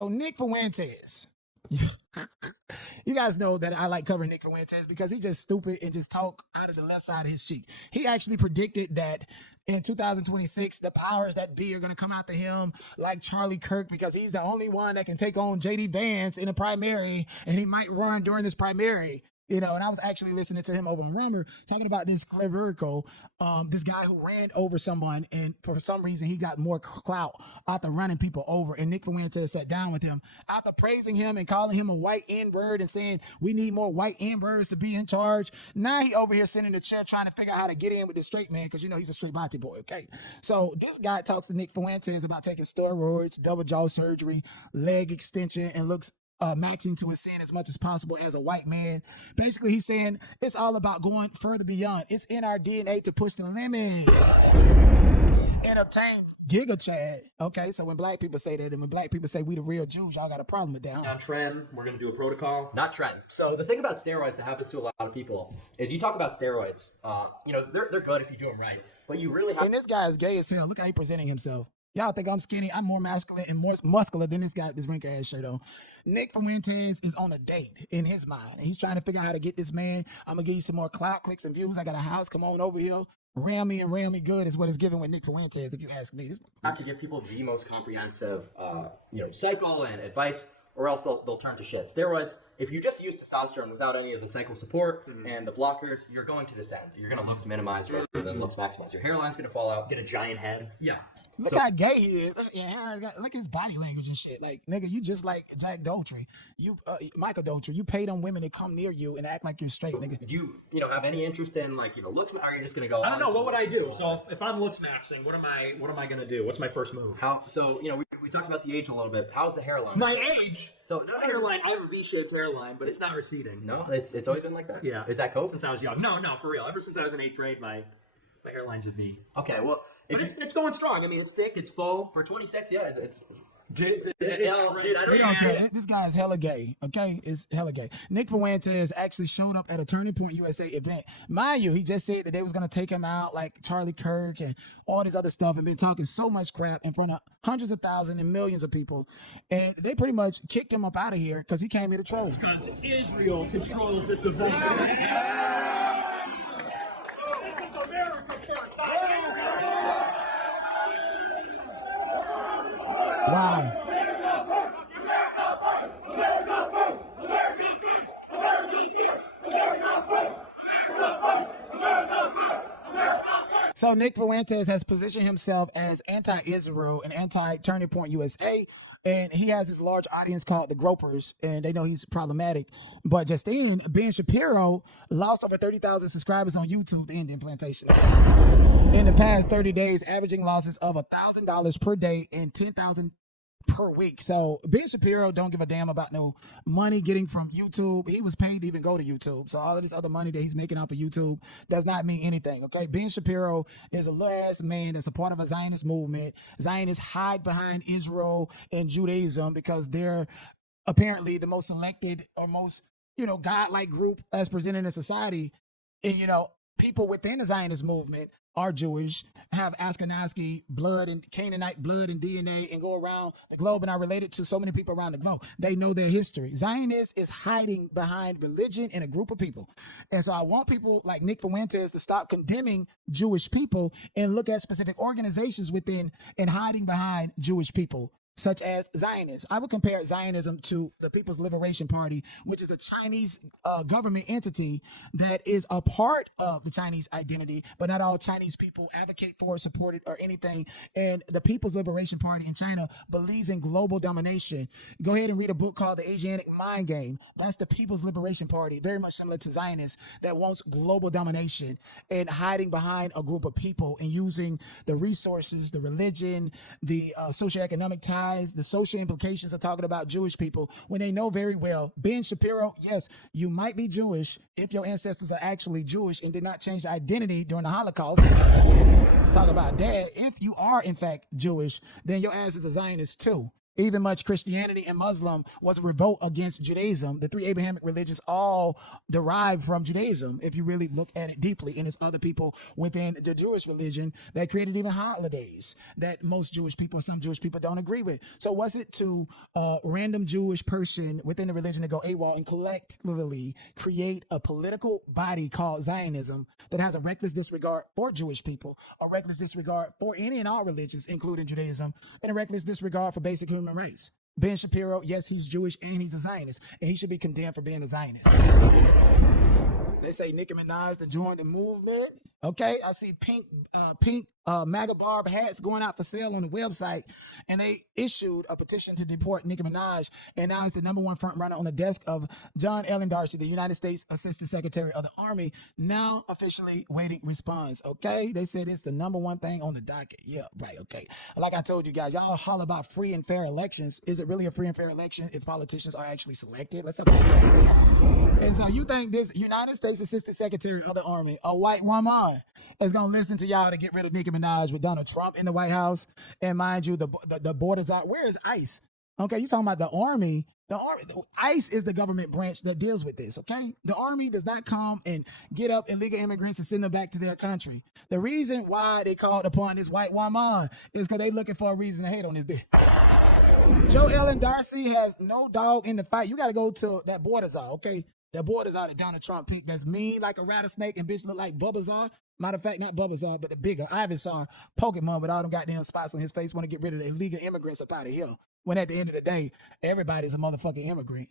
So Nick Fuentes. You guys know that I like covering Nick Fuentes because he's just stupid and just talk out of the left side of his cheek. He actually predicted that in 2026, the powers that be are going to come after him like Charlie Kirk because he's the only one that can take on JD Vance in a primary and he might run during this primary. You know, and I was actually listening to him over on Rummer talking about this clerical, this guy who ran over someone, and for some reason he got more clout after running people over. And Nick Fuentes sat down with him after praising him and calling him a white N-word and saying we need more white N-words to be in charge. Now he over here sitting in the chair trying to figure out how to get in with this straight man because you know he's a straight body boy. Okay, so this guy talks to Nick Fuentes about taking steroids, double jaw surgery, leg extension, and looks maxing to his sin as much as possible as a white man. Basically, he's saying it's all about going further beyond. It's in our DNA to push the limits and obtain Giga Chad. Okay, so when black people say that and when black people say we the real Jews, y'all got a problem with that. On trend, we're going to do a protocol. Not trend. So the thing about steroids that happens to a lot of people is you talk about steroids, you know, they're good if you do them right, but you really have... And this guy is gay as hell. Look how he's presenting himself. Y'all think I'm skinny? I'm more masculine and more muscular than this guy with this wrinkle ass shirt on. Nick Fuentes is on a date in his mind. And he's trying to figure out how to get this man. I'm going to give you some more clout, clicks, and views. I got a house. Come on over here. Ram me and ram me good is what it's given with Nick Fuentes, if you ask me. have to give people the most comprehensive, you know, cycle and advice, or else they'll turn to shit. Steroids, if you just use testosterone without any of the cycle support and the blockers, you're going to descend. You're going to looks minimize rather than looks maximize. Your hairline's going to fall out. Get a giant head. Yeah. Look how gay he is. Look at his body language and shit. Like, nigga, you just like Jack Daltrey. Michael Daltrey. You pay them women to come near you and act like you're straight, nigga. Do you know, have any interest in, like, you know, looks, or are you just going to go... I don't know, what would I do? So if I'm looks maxing, what am I going to do? What's my first move? So, you know, we talked about the age a little bit. How's the hairline? My age? So, My hairline, I have a V-shaped hairline, but it's not receding. No, it's always been like that? Yeah. Is that cool? Since I was young. No, for real. Ever since I was in 8th grade, my hairline's a V. Okay, well... But it's going strong. I mean, it's thick, it's full. For 26, yeah, it's Dude, We don't care. This guy is hella gay, okay? It's hella gay. Nick Fuentes actually showed up at a Turning Point USA event. Mind you, he just said that they was going to take him out like Charlie Kirk and all this other stuff and been talking so much crap in front of hundreds of thousands and millions of people. And they pretty much kicked him up out of here because he came here to troll. Because Israel controls this event. This is America first. Wow. So Nick Fuentes has positioned himself as anti-Israel and anti-Turning Point USA, and he has this large audience called the Gropers, and they know he's problematic. But just then, Ben Shapiro lost over 30,000 subscribers on YouTube, the Indian Plantation. In the past 30 days, averaging losses of $1,000 per day and 10,000 per week. So Ben Shapiro don't give a damn about no money getting from YouTube. He was paid to even go to YouTube. So all of this other money that he's making off of YouTube does not mean anything. Okay. Ben Shapiro is a little ass man that's a part of a Zionist movement. Zionists hide behind Israel and Judaism because they're apparently the most selected or most, godlike group as presented in society. And, people within the Zionist movement are Jewish, have Ashkenazi blood and Canaanite blood and DNA, and go around the globe and are related to so many people around the globe. They know their history. Zionist is hiding behind religion and a group of people. And so I want people like Nick Fuentes to stop condemning Jewish people and look at specific organizations within and hiding behind Jewish people, such as Zionists. I would compare Zionism to the People's Liberation Party, which is a Chinese government entity that is a part of the Chinese identity, but not all Chinese people advocate for, support it, or anything. And the People's Liberation Party in China believes in global domination. Go ahead and read a book called The Asiatic Mind Game. That's the People's Liberation Party, very much similar to Zionists, that wants global domination and hiding behind a group of people and using the resources, the religion, the socioeconomic ties, the social implications of talking about Jewish people when they know very well, Ben Shapiro, yes, you might be Jewish if your ancestors are actually Jewish and did not change the identity during the Holocaust. Let's talk about that. If you are in fact Jewish, then your ass is a Zionist too. Even much Christianity and Muslim was a revolt against Judaism. The three Abrahamic religions all derive from Judaism, if you really look at it deeply. And it's other people within the Jewish religion that created even holidays that most Jewish people, some Jewish people don't agree with. So was it to a random Jewish person within the religion to go AWOL and collectively create a political body called Zionism that has a reckless disregard for Jewish people, a reckless disregard for any and all religions, including Judaism, and a reckless disregard for basic human rights? Ben Shapiro, yes, he's Jewish and he's a Zionist, and he should be condemned for being a Zionist. They say Nicki Minaj to join the movement. Okay, I see pink MAGA barb hats going out for sale on the website, and they issued a petition to deport Nicki Minaj, and now it's the number one front runner on the desk of John Ellen Darcy, the United States Assistant Secretary of the Army, now officially waiting response. Okay, they said it's the number one thing on the docket. Yeah, right. Okay, like I told you guys, y'all holler about free and fair elections. Is it really a free and fair election if politicians are actually selected? Let's talk about that. And so you think this United States Assistant Secretary of the Army, a white woman, is going to listen to y'all to get rid of Nicki Minaj with Donald Trump in the White House? And mind you, the borders are, where is ICE? Okay, you talking about the Army. ICE is the government branch that deals with this, okay? The Army does not come and get up illegal immigrants and send them back to their country. The reason why they called upon this white woman is because they looking for a reason to hate on this bitch. Joe Ellen Darcy has no dog in the fight. You got to go to that border czar, okay? That border czar that Donald Trump picked that's mean like a rattlesnake and bitch look like Bubba Czar. Matter of fact, not Bubba Czar, but the bigger Ivysaur Pokemon with all them goddamn spots on his face want to get rid of the illegal immigrants up out of here. When at the end of the day, everybody's a motherfucking immigrant.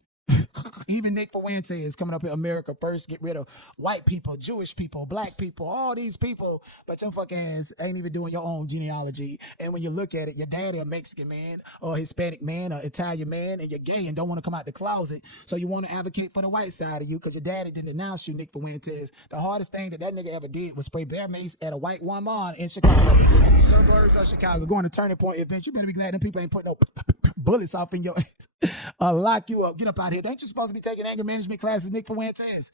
Even Nick Fuentes is coming up in America first, get rid of white people, Jewish people, black people, all these people, but your fucking ass ain't even doing your own genealogy. And when you look at it, your daddy a Mexican man or a Hispanic man or Italian man, and you're gay and don't want to come out the closet, so you want to advocate for the white side of you because your daddy didn't announce you, Nick Fuentes. The hardest thing that nigga ever did was spray bear mace at a white woman in Chicago, suburbs of Chicago, going to Turning Point event. You better be glad them people ain't put no bullets off in your ass. Lock you up. Get up out here. Ain't you supposed to be taking anger management classes, Nick Fuentes?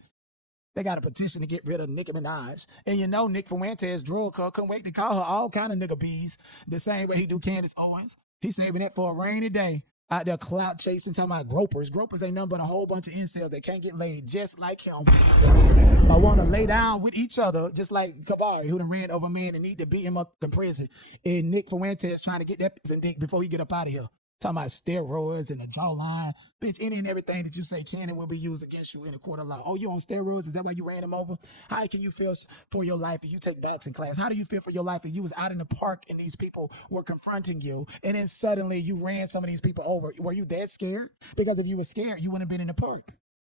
They got a petition to get rid of Nicki Minaj. And you know Nick Fuentes, drug her, couldn't wait to call her all kind of nigga bees the same way he do Candace Owens. He's saving that for a rainy day. Out there clout chasing, talking about gropers. Gropers ain't nothing but a whole bunch of incels that can't get laid just like him. I want to lay down with each other, just like Kavari, who done ran over a man and need to beat him up in prison. And Nick Fuentes trying to get that dick before he get up out of here. Talking about steroids and the jawline. Bitch, any and everything that you say can and will be used against you in a court of law. Oh, you on steroids? Is that why you ran him over? How can you feel for your life if you take boxing class? How do you feel for your life if you was out in the park and these people were confronting you and then suddenly you ran some of these people over? Were you that scared? Because if you were scared, you wouldn't have been in the park.